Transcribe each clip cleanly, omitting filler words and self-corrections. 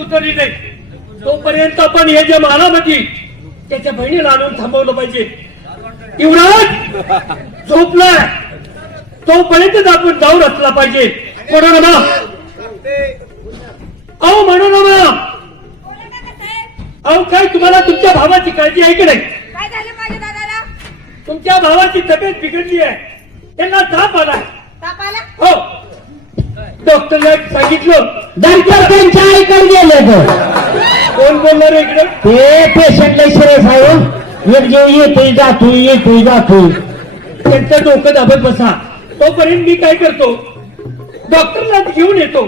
उतरली नाही तोपर्यंत आपण हे जे मारामाती त्याच्या बहिणीला आणून थांबवलं पाहिजे. युवराज झोपलाय तोपर्यंतच आपण जाऊन असला पाहिजे. म्हणून अहो म्हणून अहो काय तुम्हाला तुमच्या भावाची काळजी आहे की नाही? काय झालं माझ्या दादाला? तुमच्या भावाची तब्येत बिघडली आहे. त्यांना ताप आला. ताप आला? हो डॉक्टरला सांगितलं. डॉक्टर त्यांच्या आईकडे गेले तर कोण बोलणार इकडे? ते पेशंटला सिरियस आहे. एक जीव येतोय जातोय. त्यांचं डोकं दाबत बसा. तोपर्यंत मी काय करतो डॉक्टरला घेऊन येतो.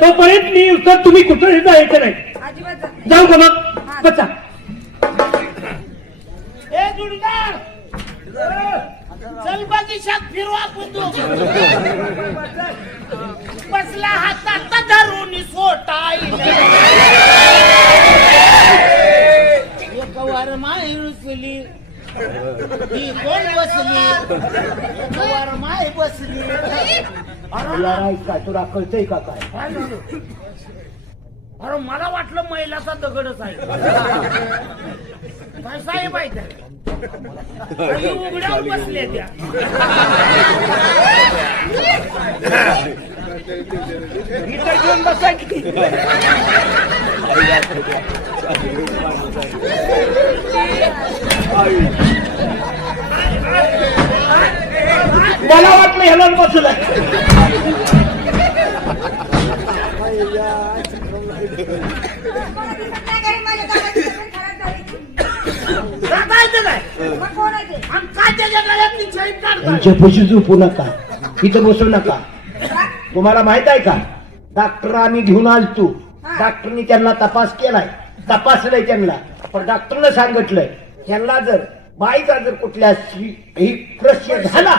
तोपर्यंत मी उत्तर तुम्ही कुठं येता यायचं नाही. अजिबात जा. जाऊ का मग? बसा. ए जुडीदार चल बगीचात फिरवा कुंदू बसला हातात धरून सोटाईल एक वार माय रुसली ही कोण बसली एक वार माय बसली. काय तुला कळतंय का काय? अरे मला वाटलं महिलाचा दगडच आहे. काय साहेब आहे त्या उघड्यावर बसले त्या. इथं घेऊन बसायची. मला वाटलं ह्याला बसलं. माझ्या दादाची तब्येत खराब झाली. काय मग कोण आहे ते? आणि काय त्याच्या गळ्यातली चैन काढताय? त्यांच्यापाशी झोपू नका. इथं बसू नका. तुम्हाला माहित आहे का डॉक्टर आम्ही घेऊन आलतो. डॉक्टरनी त्यांना तपास केलाय. तपासलंय त्यांना. पण डॉक्टरनं सांगितलंय त्यांना जर बाईचा जर कुठल्या प्रश्न झाला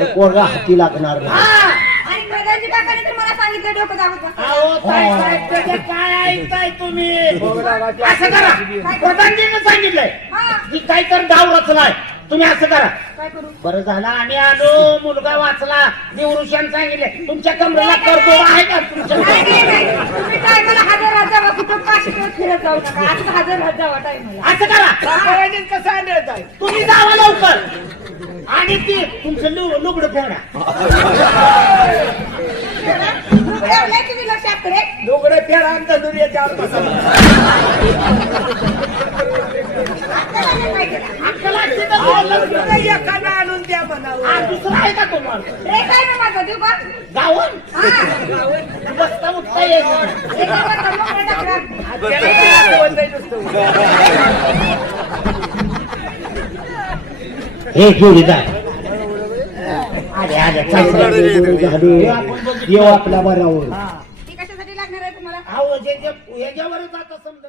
तर पोरगा हाती लागणार नाही. आणि प्रधानजी काकाने तर मला सांगितलं डोकं दाबत बसा. अहो ताई साहेब त्याचे काय ऐकताय तुम्ही? असं करा प्रधानजीने सांगितलंय की काही तर डाव रचलाय. तुम्ही असं करा. काय करू? बरं झालं आम्ही आलो. मुलगा वाचला. देवऋषान सांगितले तुमच्या कमरेला करदोड आहे का तुमच्या? तुम्ही काय मला हजार जावा कुठं काशी फिरत जाऊ नका. आता हजार जावा टाइमला. असं करा कसं आणत आहे तुम्ही जावा लवकर आणि ती तुमचं लुगडं फेडा. तुम्ही लक्षात करे डोकडे फेडा आमचा दुर्याच्या एखादा आणून द्या म्हणावं. दुसरं आहे का तुम्हाला? रे काय ना माझा देऊ का? गावन बसता उठता येत हे जोडीदार आले येऊ आपल्या बरावर. ती कशासाठी लागणार आहे तुम्हाला? याच्यावरच आता समजा